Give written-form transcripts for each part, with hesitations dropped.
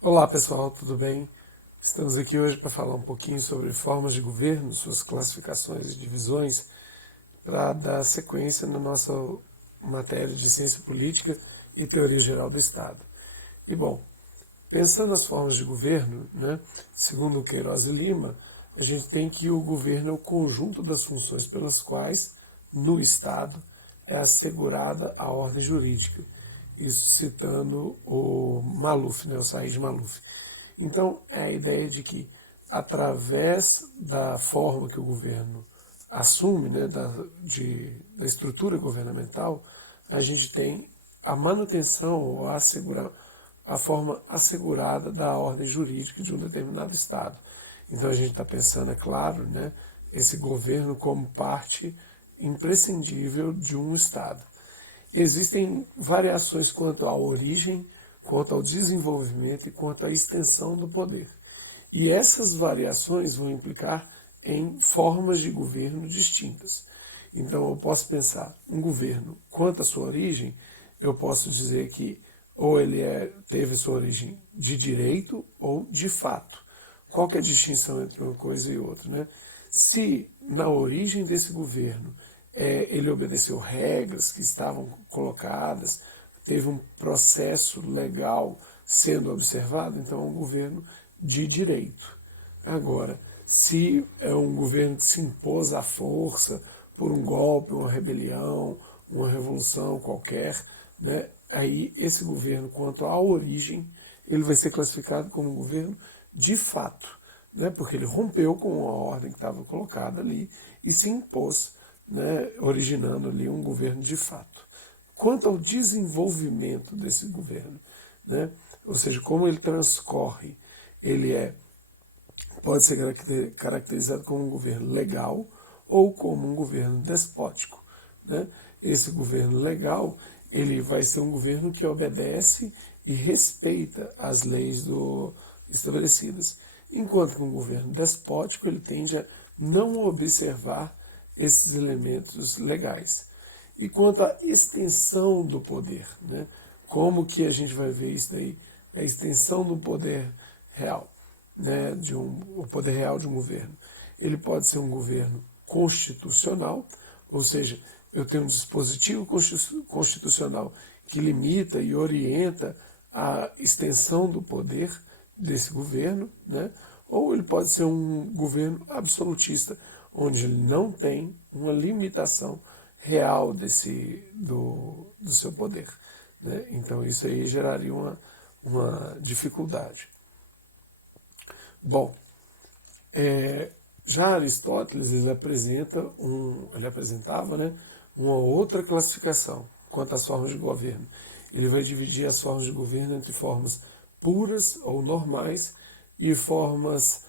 Olá pessoal, tudo bem? Estamos aqui hoje para falar um pouquinho sobre formas de governo, suas classificações e divisões, para dar sequência na nossa matéria de ciência política e teoria geral do Estado. E bom, pensando nas formas de governo, né, segundo Queiroz e Lima, a gente tem que o governo é o conjunto das funções pelas quais, no Estado, é assegurada a ordem jurídica. Isso citando o Maluf, né, o Said Maluf. Então, é a ideia de que, através da forma que o governo assume, né, da estrutura governamental, a gente tem a manutenção ou a forma assegurada da ordem jurídica de um determinado Estado. Então a gente está pensando, é claro, né, esse governo como parte imprescindível de um Estado. Existem variações quanto à origem, quanto ao desenvolvimento e quanto à extensão do poder. E essas variações vão implicar em formas de governo distintas. Então eu posso pensar um governo quanto à sua origem, eu posso dizer que ou teve sua origem de direito ou de fato. Qual que é a distinção entre uma coisa e outra, né? Se na origem desse governo ele obedeceu regras que estavam colocadas, teve um processo legal sendo observado, então é um governo de direito. Agora, se é um governo que se impôs à força por um golpe, uma rebelião, uma revolução qualquer, né, aí esse governo, quanto à origem, ele vai ser classificado como um governo de fato, né, porque ele rompeu com a ordem que estava colocada ali e se impôs, né, originando ali um governo de fato. Quanto ao desenvolvimento desse governo, né, ou seja, como ele transcorre, ele pode ser caracterizado como um governo legal ou como um governo despótico, né? Esse governo legal ele vai ser um governo que obedece e respeita as leis estabelecidas, enquanto que um governo despótico ele tende a não observar esses elementos legais. E quanto à extensão do poder, né? Como que a gente vai ver isso daí? A extensão do poder real, né? O poder real de um governo. Ele pode ser um governo constitucional, ou seja, eu tenho um dispositivo constitucional que limita e orienta a extensão do poder desse governo, né? Ou ele pode ser um governo absolutista, onde ele não tem uma limitação real do seu poder, né? Então isso aí geraria uma dificuldade. Bom, já Aristóteles ele apresentava, né, uma outra classificação quanto às formas de governo. Ele vai dividir as formas de governo entre formas puras ou normais e formas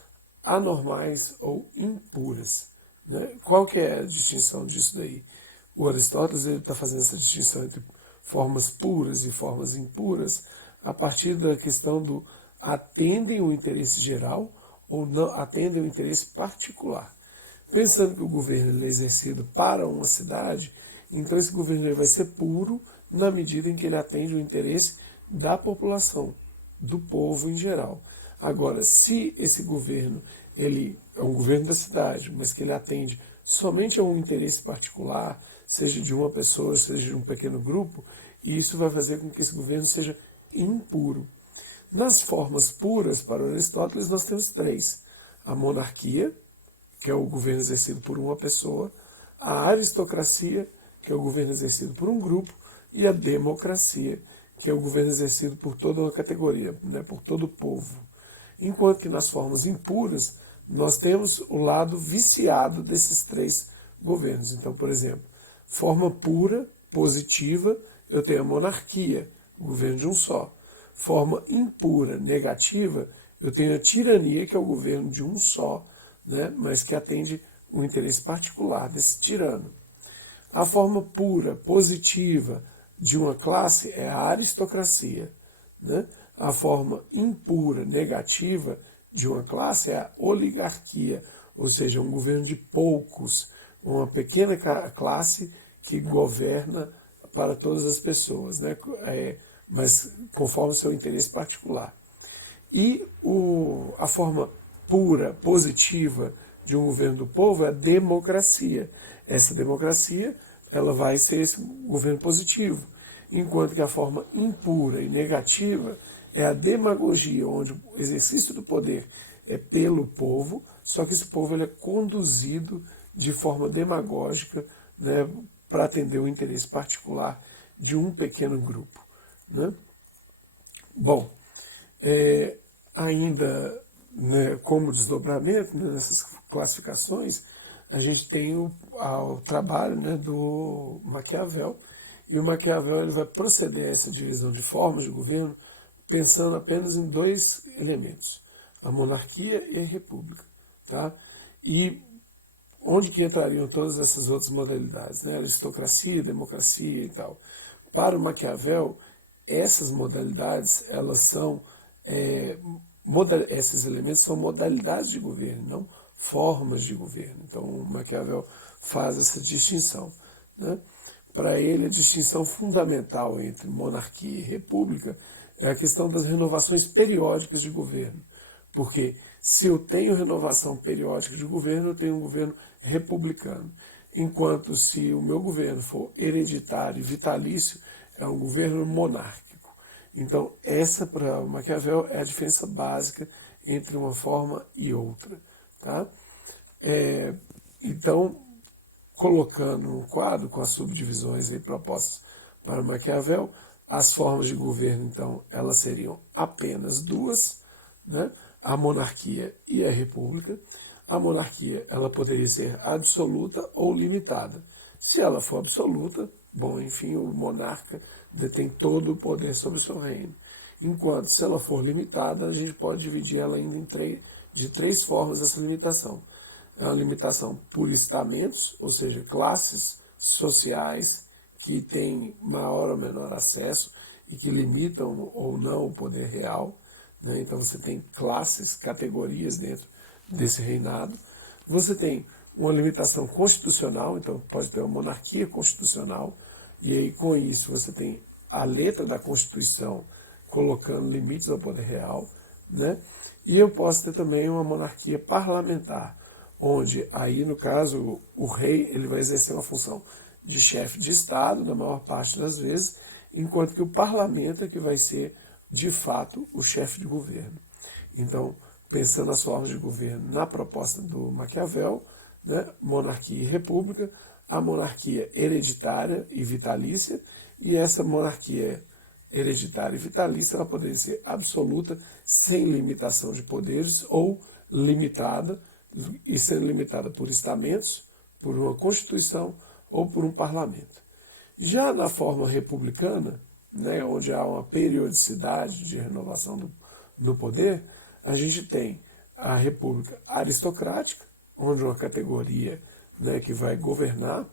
anormais ou impuras, né? Qual que é a distinção disso daí? O Aristóteles está fazendo essa distinção entre formas puras e formas impuras a partir da questão do atendem o interesse geral ou não atendem o interesse particular. Pensando que o governo é exercido para uma cidade, então esse governo ele vai ser puro na medida em que ele atende o interesse da população, do povo em geral. Agora, se esse governo ele é um governo da cidade, mas que ele atende somente a um interesse particular, seja de uma pessoa, seja de um pequeno grupo, isso vai fazer com que esse governo seja impuro. Nas formas puras, para Aristóteles, nós temos três: a monarquia, que é o governo exercido por uma pessoa, a aristocracia, que é o governo exercido por um grupo, e a democracia, que é o governo exercido por toda uma categoria, né, por todo o povo. Enquanto que nas formas impuras, nós temos o lado viciado desses três governos. Então, por exemplo, forma pura, positiva, eu tenho a monarquia, o governo de um só. Forma impura, negativa, eu tenho a tirania, que é o governo de um só, né, mas que atende o interesse particular desse tirano. A forma pura, positiva de uma classe é a aristocracia, né? A forma impura, negativa de uma classe é a oligarquia, ou seja, um governo de poucos, uma pequena classe que governa para todas as pessoas, né? Mas conforme o seu interesse particular. E a forma pura, positiva de um governo do povo é a democracia. Essa democracia ela vai ser esse governo positivo, enquanto que a forma impura e negativa é a demagogia, onde o exercício do poder é pelo povo, só que esse povo ele é conduzido de forma demagógica, né, para atender o interesse particular de um pequeno grupo. Né? Bom, ainda, né, como desdobramento, né, nessas classificações, a gente tem o trabalho, né, do Maquiavel, e o Maquiavel ele vai proceder a essa divisão de formas de governo pensando apenas em dois elementos, a monarquia e a república. Tá? E onde que entrariam todas essas outras modalidades, né? Aristocracia, democracia e tal. Para o Maquiavel, essas modalidades, elas são, esses elementos são modalidades de governo, não formas de governo. Então, o Maquiavel faz essa distinção. Né? Para ele, a distinção fundamental entre monarquia e república é a questão das renovações periódicas de governo. Porque se eu tenho renovação periódica de governo, eu tenho um governo republicano. Enquanto se o meu governo for hereditário e vitalício, é um governo monárquico. Então, essa para o Maquiavel é a diferença básica entre uma forma e outra. Tá? Então, colocando um quadro com as subdivisões aí propostas para Maquiavel, as formas de governo, então, elas seriam apenas duas, né? A monarquia e a república. A monarquia ela poderia ser absoluta ou limitada. Se ela for absoluta, bom, enfim, o monarca detém todo o poder sobre o seu reino. Enquanto, se ela for limitada, a gente pode dividir ela ainda de três formas essa limitação. É uma limitação por estamentos, ou seja, classes sociais que têm maior ou menor acesso e que limitam ou não o poder real. Né? Então você tem classes, categorias dentro desse reinado. Você tem uma limitação constitucional, então pode ter uma monarquia constitucional, e aí com isso você tem a letra da Constituição colocando limites ao poder real. Né? E eu posso ter também uma monarquia parlamentar, onde aí, no caso, o rei ele vai exercer uma função de chefe de Estado, na maior parte das vezes, enquanto que o parlamento é que vai ser, de fato, o chefe de governo. Então, pensando nas formas de governo na proposta do Maquiavel, né, monarquia e república, a monarquia hereditária e vitalícia, e essa monarquia hereditária e vitalícia ela poderia ser absoluta, sem limitação de poderes, ou limitada, e sendo limitada por estamentos, por uma constituição ou por um parlamento. Já na forma republicana, né, onde há uma periodicidade de renovação do poder, a gente tem a república aristocrática, onde uma categoria, né, que vai governar,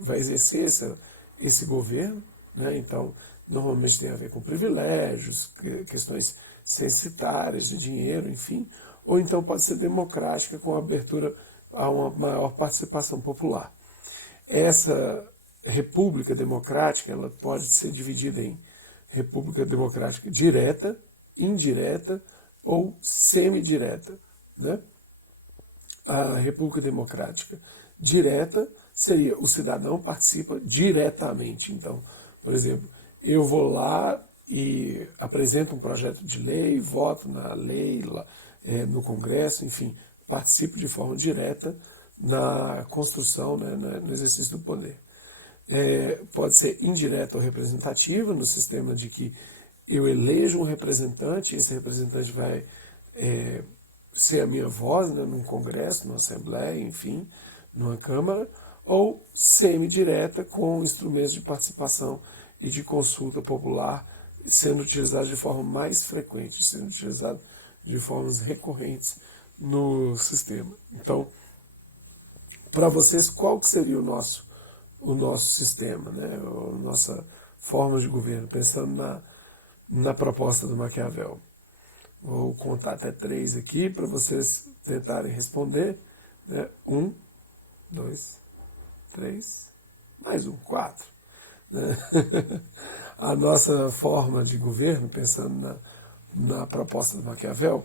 vai exercer esse governo. Né, então, normalmente tem a ver com privilégios, questões censitárias, de dinheiro, enfim, ou então pode ser democrática, com abertura a uma maior participação popular. Essa república democrática ela pode ser dividida em república democrática direta, indireta ou semidireta. Né? A república democrática direta seria o cidadão participa diretamente. Então, por exemplo, eu vou lá e apresento um projeto de lei, voto na lei, no Congresso, enfim, participo de forma direta na construção, né, no exercício do poder. Pode ser indireta ou representativa, no sistema de que eu elejo um representante, e esse representante vai ser a minha voz, né, num congresso, numa assembleia, enfim, numa câmara, ou semi-direta, com instrumentos de participação e de consulta popular sendo utilizados de forma mais frequente, sendo utilizados de formas recorrentes no sistema. Então, para vocês, qual que seria o nosso sistema, né? A nossa forma de governo, pensando na proposta do Maquiavel? Vou contar até 3 aqui para vocês tentarem responder. Né? 1, 2, 3, mais 1, 4. né? A nossa forma de governo, pensando na proposta do Maquiavel,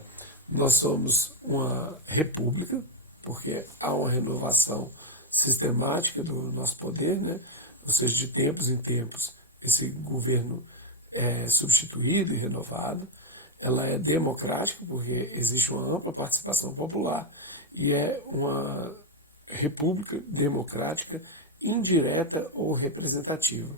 nós somos uma república, porque há uma renovação sistemática do nosso poder, né? Ou seja, de tempos em tempos, esse governo é substituído e renovado. Ela é democrática, porque existe uma ampla participação popular, e é uma república democrática indireta ou representativa,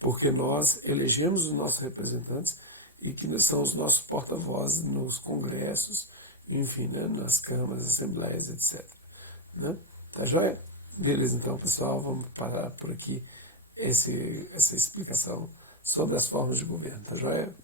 porque nós elegemos os nossos representantes e que são os nossos porta-vozes nos congressos, enfim, né, nas câmaras, assembleias, etc. Né? Tá joia? Beleza, então, pessoal, vamos parar por aqui essa explicação sobre as formas de governo. Tá joia?